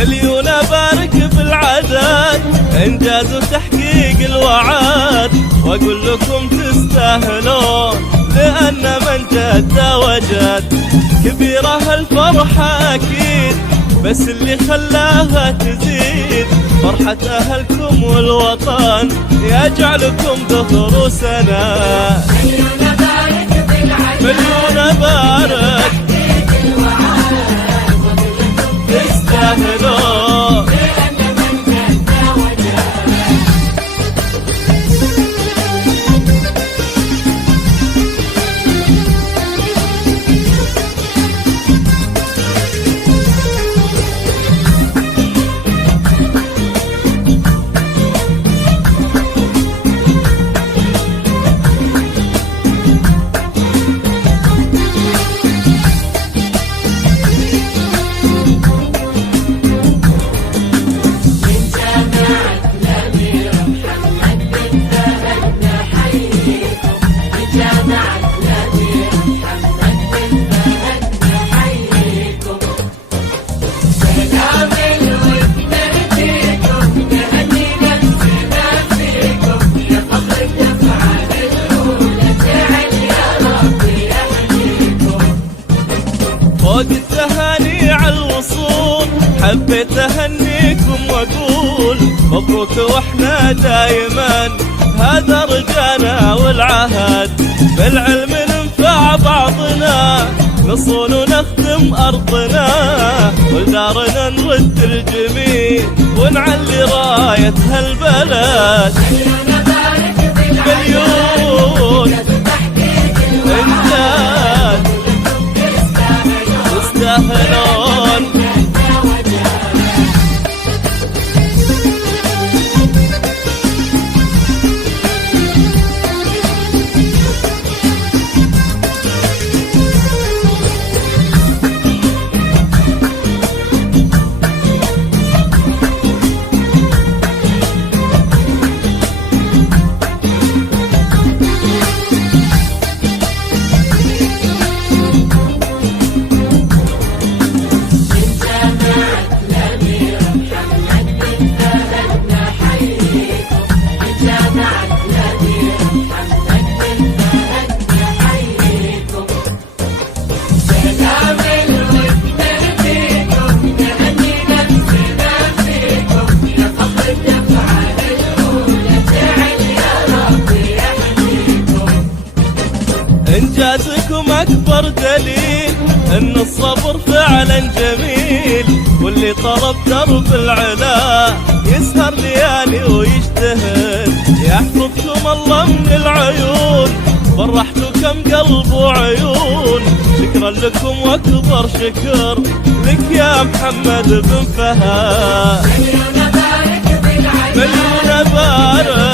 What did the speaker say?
مليون بارك بالعدد، انجاز وتحقيق الوعد، واقول لكم تستاهلون لان من جد وجد. كبيرة الفرحة اكيد، بس اللي خلاها تزيد فرحة اهلكم والوطن يجعلكم ذخر سنة. مليون بارك بالعدد، مليون بارك تستاهلون لأن من جد وجد. فوق التهاني على الوصول حبيت اهنيكم واقول مبروك، واحنا دايما هذا رجانا والعهد، بالعلم ننفع بعضنا نصون ونخدم ارضنا، ولدارنا نرد الجميل ونعلي راية هالبلد. مليون بارك مليون انجاز تستاهلون. إنجازكم أكبر دليل إن الصبر فعلا جميل، واللي طلب درب العلا يسهر ليالي ويجتهد، يحفظكم الله من العيون فرحتوا كم قلب وعيون. شكرا لكم وأكبر شكر لك يا محمد بن فهد. مليون بارك بالعدد، مليون بارك